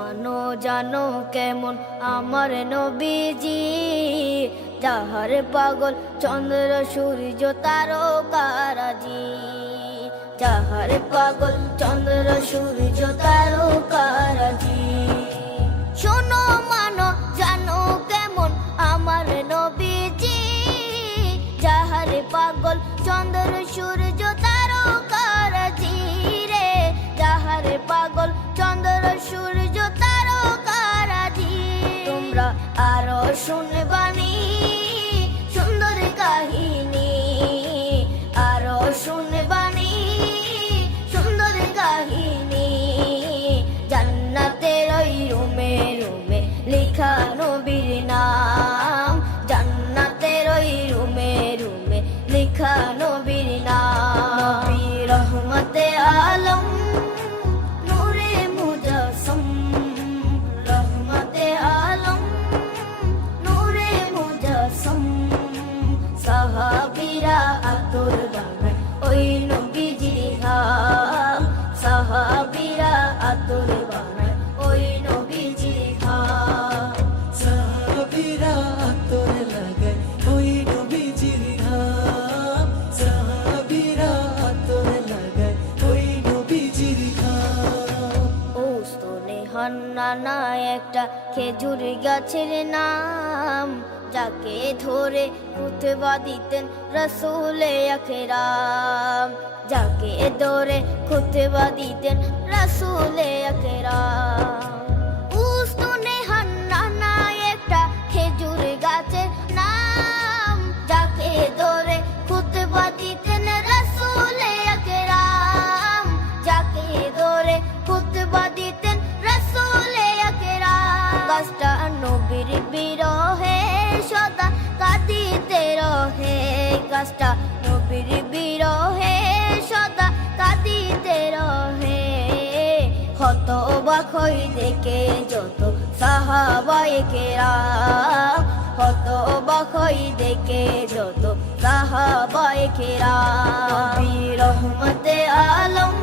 মানো জানো কেমন আমার নবীজি, যাহার পাগল চন্দ্র সূর্য তারকারাজি, যাহার পাগল চন্দ্র সূর্য তারকারাজি। শোনো মানো জানো কেমন আমার নবীজি, যাহার পাগল চন্দ্র সূর্য তারকারাজি রে, যাহার পাগল চন্দ্র সূর্য তারকারাজি। তোমরা আরো শুনবানি সুন্দর কাহিনী, আরো শুনবানি সুন্দর কাহিনী। জান্নাতের ওই রুমে রুমে লেখা নবীর নাম, জান্নাতের ওই রুমে রুমে লেখা নবীর নাম। নবী রহমতে আলম নূরে মুজাসসম, রহমতে আলম নূরে মুজাসসম। সাহাবীরা আতর বানায় ওই নবীজির ঘাম, সাহাবীরা আতর বানায় ওই নবীজির ঘাম। সাহাবীরা আতর লাগায় ওই নবীজির ঘাম, সাহাবীরা আতর লাগায় ওই নবীজির ঘাম। ও স্তনে হান্নানা একটা খেজুর গাছের নাম, যাকে ধরে খুতবা দিতেন রাসূলে আকরাম, যাকে ধরে খুতবা দিতেন রাসূলে আকরাম। উস্তনে হান্নানা একটা খেজুর গাছের নাম, যাকে ধরে খুতবা দিতেন রাসূলে আকরাম, যাকে ধরে খুতবা দিতেন রাসূলে আকরাম। গাছটা নবীর বিরহে সদা কাঁদিতে রহে, গাছটা নবীর বিরহে সদা কাঁদিতে রহে। হতবাক হই দেখে যত সাহাবায়ে কেরাম, হতবাক হই দেখে যত সাহাবায়ে কেরাম। নবী রহমতে আলম